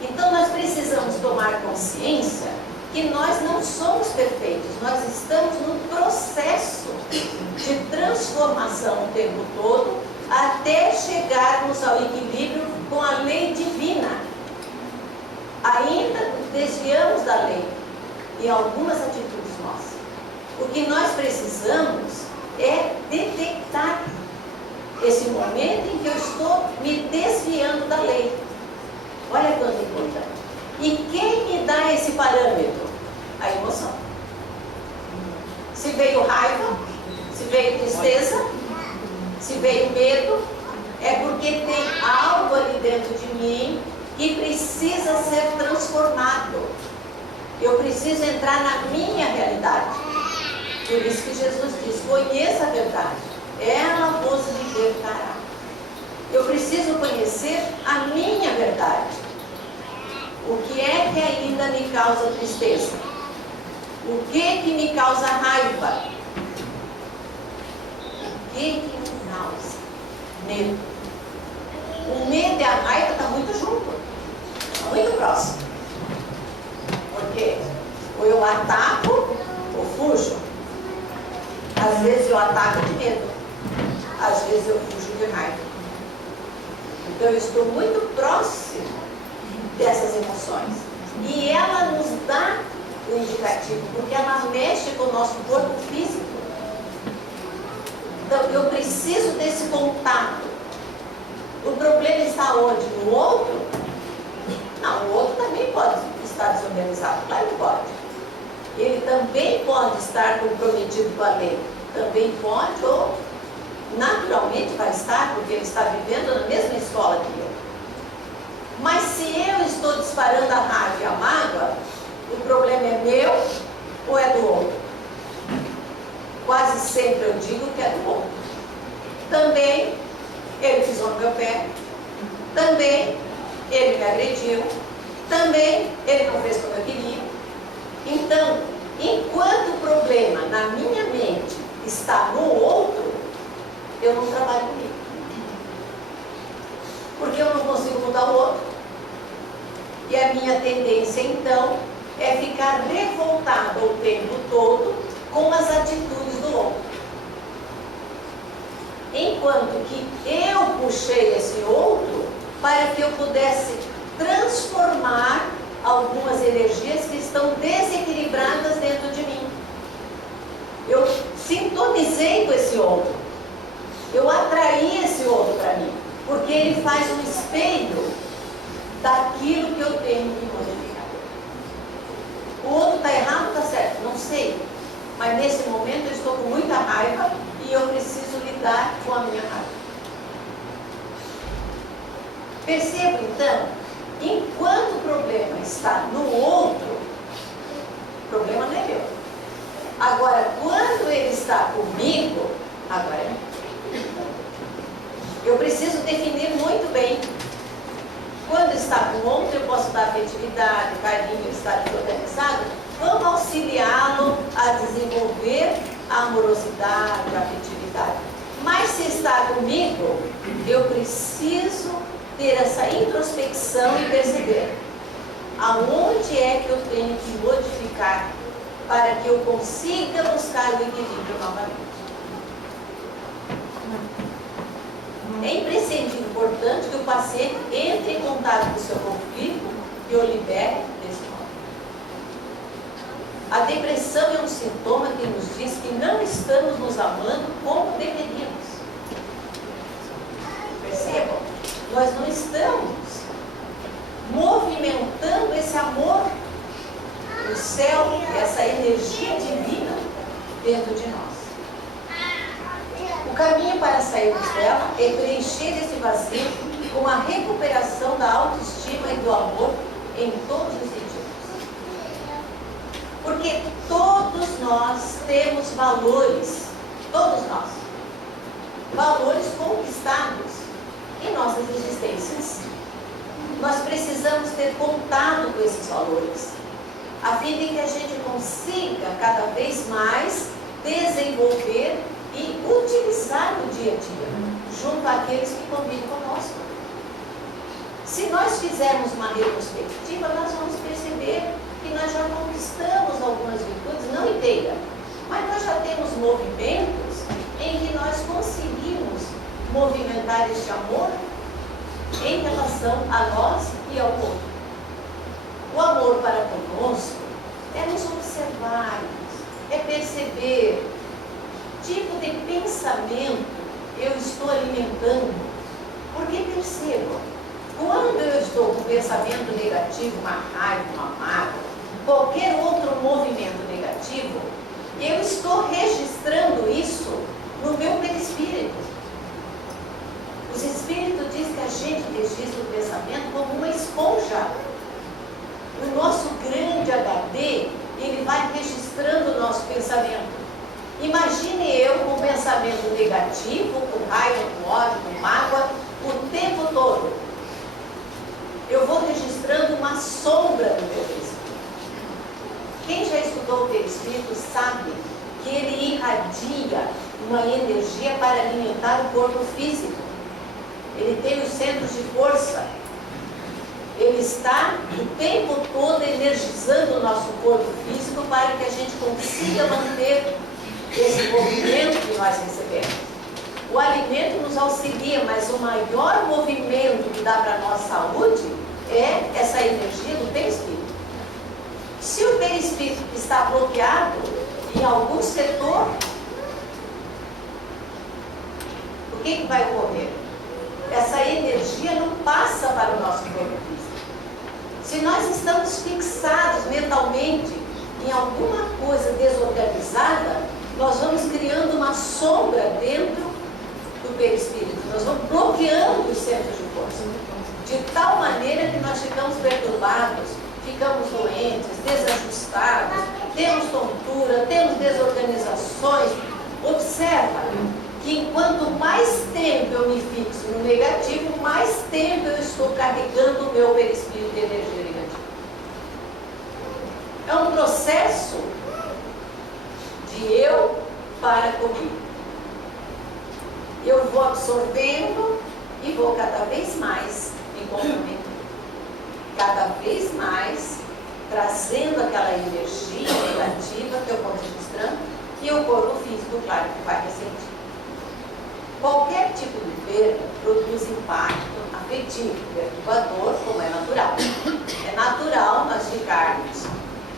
Então nós precisamos tomar consciência que nós não somos perfeitos. Nós estamos num processo de transformação o tempo todo até chegarmos ao equilíbrio com a lei divina. Ainda desviamos da lei em algumas atitudes nossas. O que nós precisamos é detectar esse momento em que eu estou me desviando da lei. Olha quanto importante. E quem me dá esse parâmetro? A emoção. Se veio raiva, se veio tristeza, se veio medo, é porque tem algo ali dentro de mim que precisa ser transformado. Eu preciso entrar na minha realidade. Por isso que Jesus diz, conheça a verdade, ela vos libertará. Eu preciso conhecer a minha verdade. O que é que ainda me causa tristeza? O que me causa raiva? O que me causa medo? O medo e a raiva estão muito juntos, estão muito próximos. Porque ou eu ataco ou fujo. Às vezes eu ataco de medo, às vezes eu fujo de raiva. Então eu estou muito próximo dessas emoções. E ela nos dá o indicativo, porque ela mexe com o nosso corpo físico. Então eu preciso desse contato. O problema está onde? No outro? Não, o outro também pode estar desorganizado, claro que pode. Ele também pode estar comprometido com a lei. Também pode, ou naturalmente vai estar, porque ele está vivendo na mesma escola que eu. Mas se eu estou disparando a raiva e a mágoa, o problema é meu ou é do outro? Quase sempre eu digo que é do outro. Também ele pisou no meu pé, também ele me agrediu, também ele não fez como eu queria. Então, enquanto o problema na minha mente está no outro, eu não trabalho comigo. Porque eu não consigo mudar o outro. E a minha tendência, então, é ficar revoltada o tempo todo com as atitudes do outro. Enquanto que eu puxei esse outro para que eu pudesse transformar algumas energias que estão desequilibradas dentro de mim. Eu sintonizei com esse outro. Eu atraí esse outro para mim. Porque ele faz um espelho daquilo que eu tenho que modificar. O outro está errado ou está certo? Não sei. Mas nesse momento eu estou com muita raiva e eu preciso lidar com a minha raiva. Percebo então, enquanto o problema está no outro, o problema não é meu. Agora, quando ele está comigo, agora é meu. Eu preciso definir muito bem. Quando está com o outro, eu posso dar afetividade, carinho, ele está desorganizado. Vamos auxiliá-lo a desenvolver a amorosidade, a afetividade. Mas se está comigo, eu preciso ter essa introspecção e perceber aonde é que eu tenho que modificar para que eu consiga buscar o equilíbrio novamente. É imprescindível, portanto, que o paciente entre em contato com o seu conflito e o libere desse mal. A depressão é um sintoma que nos diz que não estamos nos amando como deveríamos. Percebam? Nós não estamos movimentando esse amor do céu, essa energia divina dentro de nós. O caminho para sairmos dela é preencher esse vazio com a recuperação da autoestima e do amor em todos os sentidos. Porque todos nós temos valores, todos nós, valores conquistados em nossas existências. Nós precisamos ter contato com esses valores, a fim de que a gente consiga cada vez mais desenvolver e utilizar no dia a dia, junto àqueles que convivem conosco. Se nós fizermos uma retrospectiva, nós vamos perceber que nós já conquistamos algumas virtudes, não inteiras, mas nós já temos movimentos em que nós conseguimos movimentar este amor em relação a nós e ao outro. O amor para conosco é nos observarmos, é perceber tipo de pensamento eu estou alimentando. Porque perceba, quando eu estou com pensamento negativo, uma raiva, uma mágoa, qualquer outro movimento negativo, eu estou registrando isso no meu perispírito. Os espíritos dizem que a gente registra o pensamento como uma esponja. O nosso grande HD, ele vai registrando o nosso pensamento. Imagine eu com pensamento negativo, com raiva, com ódio, com mágoa, o tempo todo. Eu vou registrando uma sombra no meu perispírito. Quem já estudou o perispírito sabe que ele irradia uma energia para alimentar o corpo físico. Ele tem os centros de força. Ele está o tempo todo energizando o nosso corpo físico para que a gente consiga manter esse movimento que nós recebemos. O alimento nos auxilia, mas o maior movimento que dá para a nossa saúde é essa energia do perispírito. Se o perispírito está bloqueado em algum setor, o que vai ocorrer? Essa energia não passa para o nosso corpo físico. Se nós estamos fixados mentalmente em alguma coisa desorganizada, nós vamos criando uma sombra dentro do perispírito. Nós vamos bloqueando os centros de força. De tal maneira que nós ficamos perturbados, ficamos doentes, desajustados, temos tontura, temos desorganizações. Observa que enquanto mais tempo eu me fixo no negativo, mais tempo eu estou carregando o meu perispírito de energia negativa. É um processo de eu para comigo. Eu vou absorvendo e vou cada vez mais me comprometendo. Cada vez mais trazendo aquela energia negativa que eu vou registrando e o corpo físico, claro, que vai ressentir. Qualquer tipo de perda produz impacto afetivo, perturbador, como é natural. É natural nós ficarmos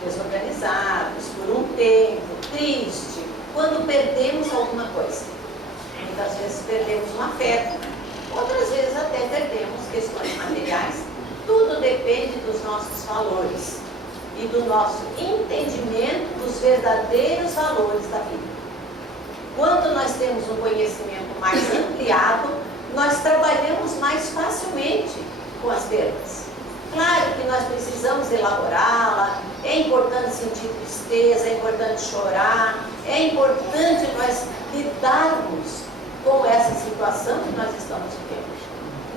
desorganizados por um tempo, triste, quando perdemos alguma coisa. Muitas vezes perdemos um afeto, outras vezes até perdemos questões materiais. Tudo depende dos nossos valores e do nosso entendimento dos verdadeiros valores da vida. Quando nós temos um conhecimento mais ampliado, nós trabalhamos mais facilmente com as perdas. Claro que nós precisamos elaborá-la, é importante sentir tristeza, é importante chorar, é importante nós lidarmos com essa situação que nós estamos vivendo.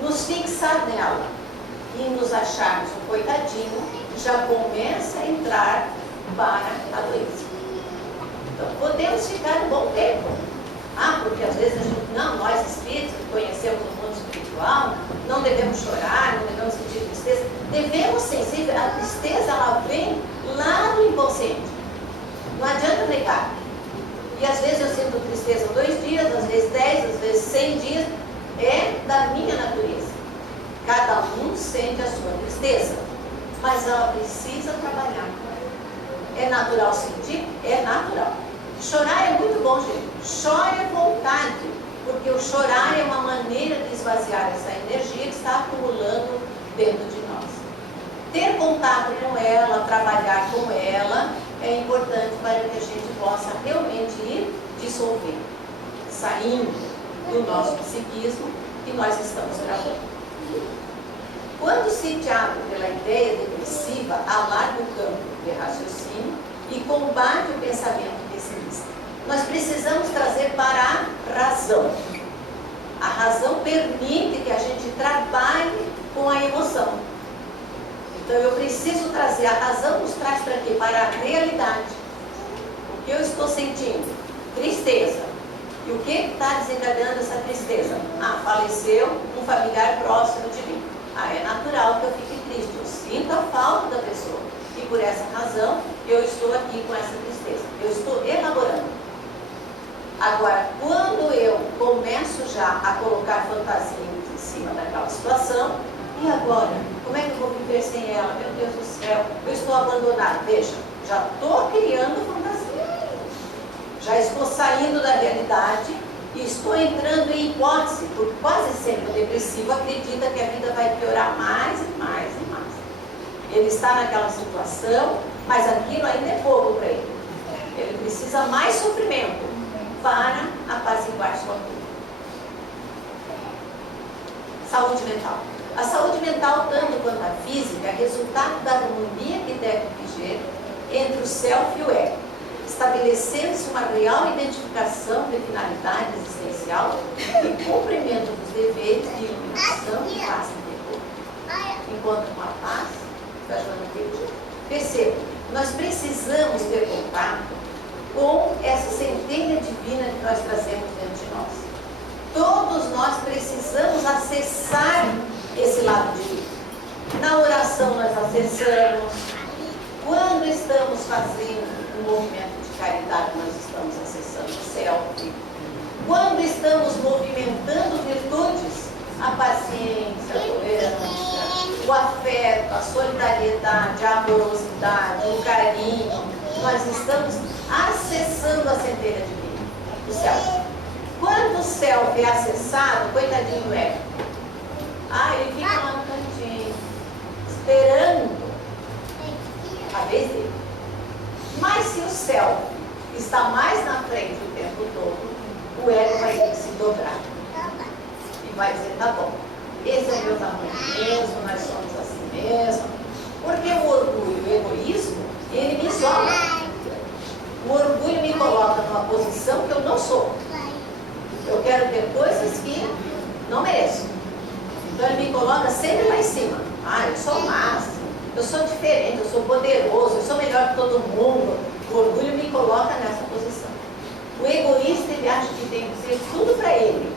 Nos fixar nela e nos acharmos um coitadinho, já começa a entrar para a doença. Então, podemos ficar um bom tempo. Porque às vezes a gente, não, nós espíritos que conhecemos o mundo espiritual, não devemos chorar, não devemos sentir tristeza. Devemos sim, a tristeza ela vem lá do inconsciente. Não adianta negar. E às vezes eu sinto tristeza 2 dias, às vezes 10, às vezes 100 dias. É da minha natureza. Cada um sente a sua tristeza, mas ela precisa trabalhar. É natural sentir? É natural. Chorar é muito bom, gente. Chore à vontade, porque o chorar é uma maneira de esvaziar essa energia que está acumulando dentro de nós. Ter contato com ela, trabalhar com ela, é importante para que a gente possa realmente ir dissolvendo, saindo do nosso psiquismo que nós estamos gravando. Quando sitiado pela ideia depressiva, alarga o campo de raciocínio e combate o pensamento pessimista. Nós precisamos trazer para a razão. A razão permite que a gente trabalhe com a emoção. Então eu preciso trazer, a razão nos traz para quê? Para a realidade. O que eu estou sentindo? Tristeza. E o que está desencadeando essa tristeza? Faleceu um familiar próximo de mim. É natural que eu fique triste, eu sinto a falta da pessoa. E por essa razão, eu estou aqui com essa tristeza. Eu estou elaborando. Agora, quando eu começo já a colocar fantasias em cima daquela situação, e agora? Como é que eu vou viver sem ela? Meu Deus do céu, eu estou abandonado. Veja, já estou criando fantasia. Já estou saindo da realidade e estou entrando em hipótese, porque quase sempre o depressivo acredita que a vida vai piorar mais e mais e mais. Ele está naquela situação, mas aquilo ainda é fogo para ele. Ele precisa mais sofrimento para apaziguar sua vida. Saúde mental. A saúde mental, tanto quanto a física, é resultado da harmonia que deve viger entre o self e o ego, estabelecendo-se uma real identificação de finalidade existencial e cumprimento dos deveres de iluminação e paz interior. Enquanto uma paz, da Joana Pedro, perceba, nós precisamos ter contato com essa centelha divina que nós trazemos dentro de nós. Todos nós precisamos acessar esse lado divino. Na oração nós acessamos. Quando estamos fazendo um movimento de caridade, nós estamos acessando o self. Quando estamos movimentando virtudes, a paciência, a tolerância, o afeto, a solidariedade, a amorosidade, o carinho, nós estamos acessando a centelha divina, o self. Quando o self é acessado, coitadinho do ego, ele fica lá no cantinho, esperando a vez dele. Mas se o self está mais na frente o tempo todo, o ego vai ter que se dobrar e vai dizer, tá bom, esse é o meu tamanho mesmo, nós somos assim mesmo. Porque o orgulho e o egoísmo, ele me isola. O orgulho me coloca numa posição que eu não sou. Eu quero ter coisas que não mereço. Então ele me coloca sempre lá em cima. Eu sou o máximo, eu sou diferente, eu sou poderoso, eu sou melhor que todo mundo. O orgulho me coloca nessa posição. O egoísta, ele acha que tem que ser tudo para ele.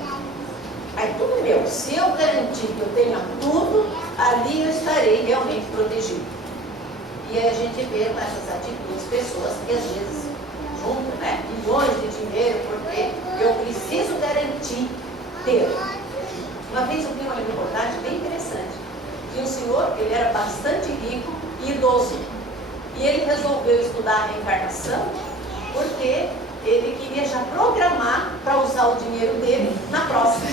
Aí tudo meu. Se eu garantir que eu tenha tudo, ali eu estarei realmente protegido. E aí a gente vê com essas atitudes pessoas que às vezes juntam, milhões de dinheiro, porque eu preciso garantir ter. Uma vez eu vi uma reportagem bem interessante de um senhor, ele era bastante rico e idoso. E ele resolveu estudar a reencarnação porque ele queria já programar para usar o dinheiro dele na próxima.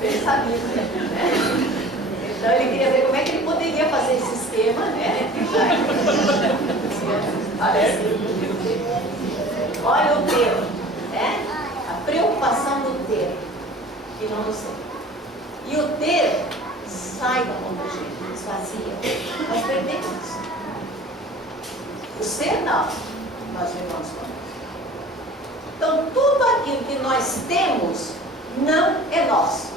Ele sabia, né? Então ele queria ver como é que ele poderia fazer esse esquema, Olha o ter, A preocupação do ter, que não do ser. E o ter sai da mão da gente, esvazia. Nós perdemos. O ser não, nós levamos para nós. Então, tudo aquilo que nós temos não é nosso.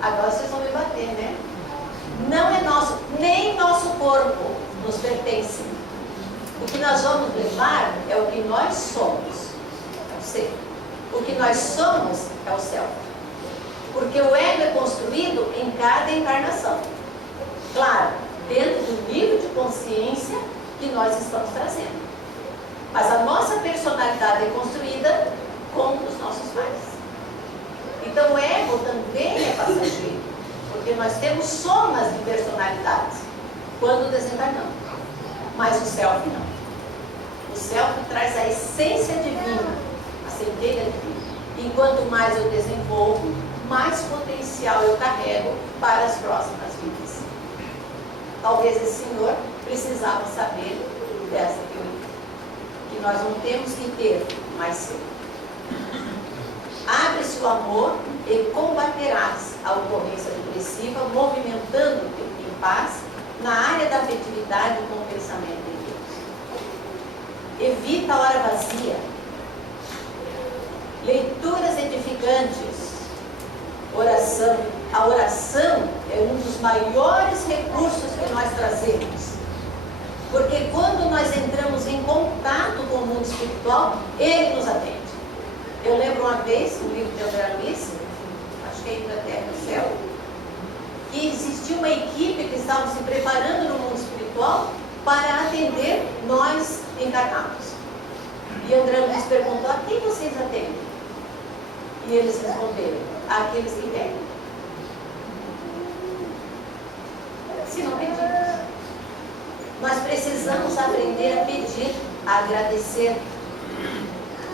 Agora vocês vão me bater, né? Não é nosso, nem nosso corpo nos pertence. O que nós vamos levar é o que nós somos, é o ser. O que nós somos é o céu. Porque o ego é construído em cada encarnação. Claro, dentro do nível de consciência que nós estamos trazendo. Mas a nossa personalidade é construída com os nossos pais. Então o ego também é passageiro, porque nós temos somas de personalidades quando desencarnamos. Mas o self não. O self traz a essência divina, a centelha divina. Enquanto mais eu desenvolvo, mais potencial eu carrego para as próximas vidas. Talvez esse senhor precisava saber dessa teoria, que nós não temos que ter mais cedo. Abre-se o amor e combaterás a ocorrência depressiva, movimentando-te em paz na área da afetividade com o pensamento de Deus. Evita a hora vazia. Leituras edificantes. Oração. A oração é um dos maiores recursos que nós trazemos. Porque quando nós entramos em contato com o mundo espiritual, ele nos atende. Eu lembro uma vez, no livro de André Luiz, acho que é Ainda Terra no Céu, que existia uma equipe que estava se preparando no mundo espiritual para atender nós encarnados. E André Luiz perguntou: a quem vocês atendem? E eles responderam: àqueles que querem. Se não pedimos. Nós precisamos aprender a pedir, a agradecer,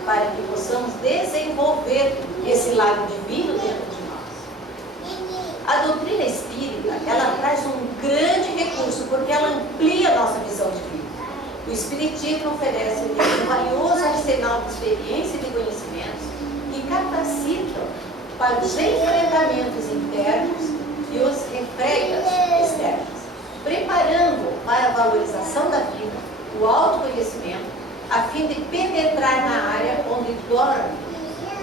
para que possamos desenvolver esse lado divino dentro de nós. A doutrina espírita, ela traz um grande recurso, porque ela amplia a nossa visão de vida. O espiritismo oferece um valioso arsenal de experiência e de conhecimentos que capacitam para os enfrentamentos internos e os refregas externos, preparando para a valorização da vida, o autoconhecimento, a fim de penetrar na área onde dormem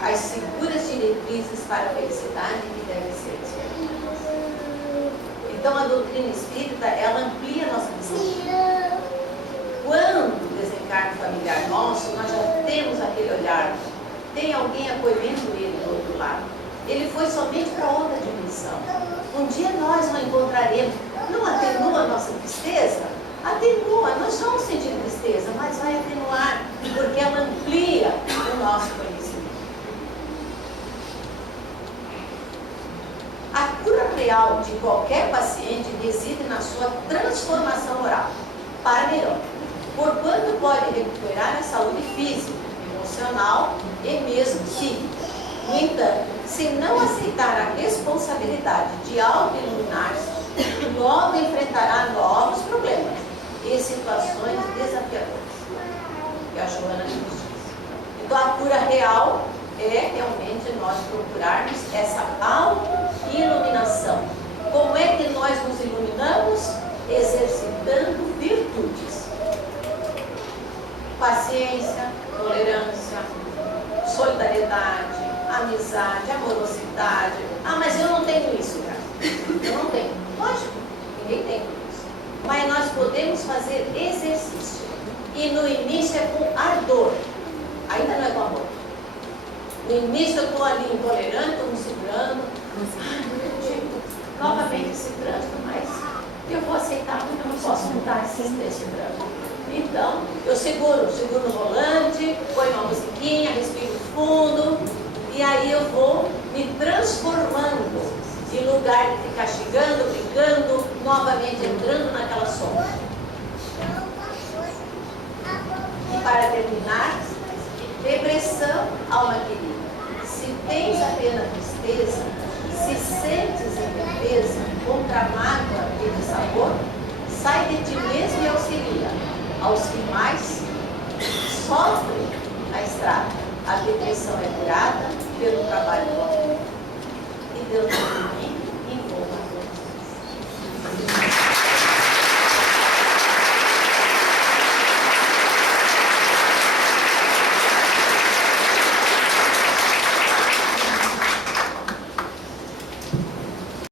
as seguras diretrizes para a felicidade que devem ser despertadas. Então a doutrina espírita, ela amplia a nossa visão. Quando desencarna o familiar nosso, nós já temos aquele olhar, tem alguém acolhendo ele do outro lado. Ele foi somente para outra dimensão. Um dia nós o encontraremos. Não atenua a nossa tristeza? Atenua, nós vamos sentir tristeza, mas vai atenuar, porque ela amplia o nosso conhecimento. A cura real de qualquer paciente reside na sua transformação moral para melhor, porquanto pode recuperar a saúde física, emocional e mesmo psíquica. No entanto, se não aceitar a responsabilidade de auto-iluminar-se, logo enfrentará novos problemas e situações desafiadoras. Que a Joana nos diz. Então a cura real é realmente nós procurarmos essa auto-iluminação. Como é que nós nos iluminamos? Exercitando virtudes. Paciência, tolerância, solidariedade, amizade, amorosidade. Ah, mas eu não tenho isso, cara. Eu não tenho. Lógico, ninguém tem isso. Mas nós podemos fazer exercício. E no início é com ardor. Ainda não é com amor. No início eu estou ali intolerante, estou me segurando. Novamente esse trânsito, mas eu vou aceitar, porque eu não posso mudar esse trânsito. Então, eu seguro no volante, ponho uma musiquinha, respiro fundo, e aí eu vou me transformando. Em lugar de ficar xingando, brigando, novamente entrando naquela sombra. E para terminar, depressão, alma querida. Se tens apenas tristeza, se sentes indefesa, contra a mágoa e dissabor, sai de ti mesmo e auxilia aos que mais sofrem na estrada. A depressão é curada pelo trabalho do amor. de Deus na minha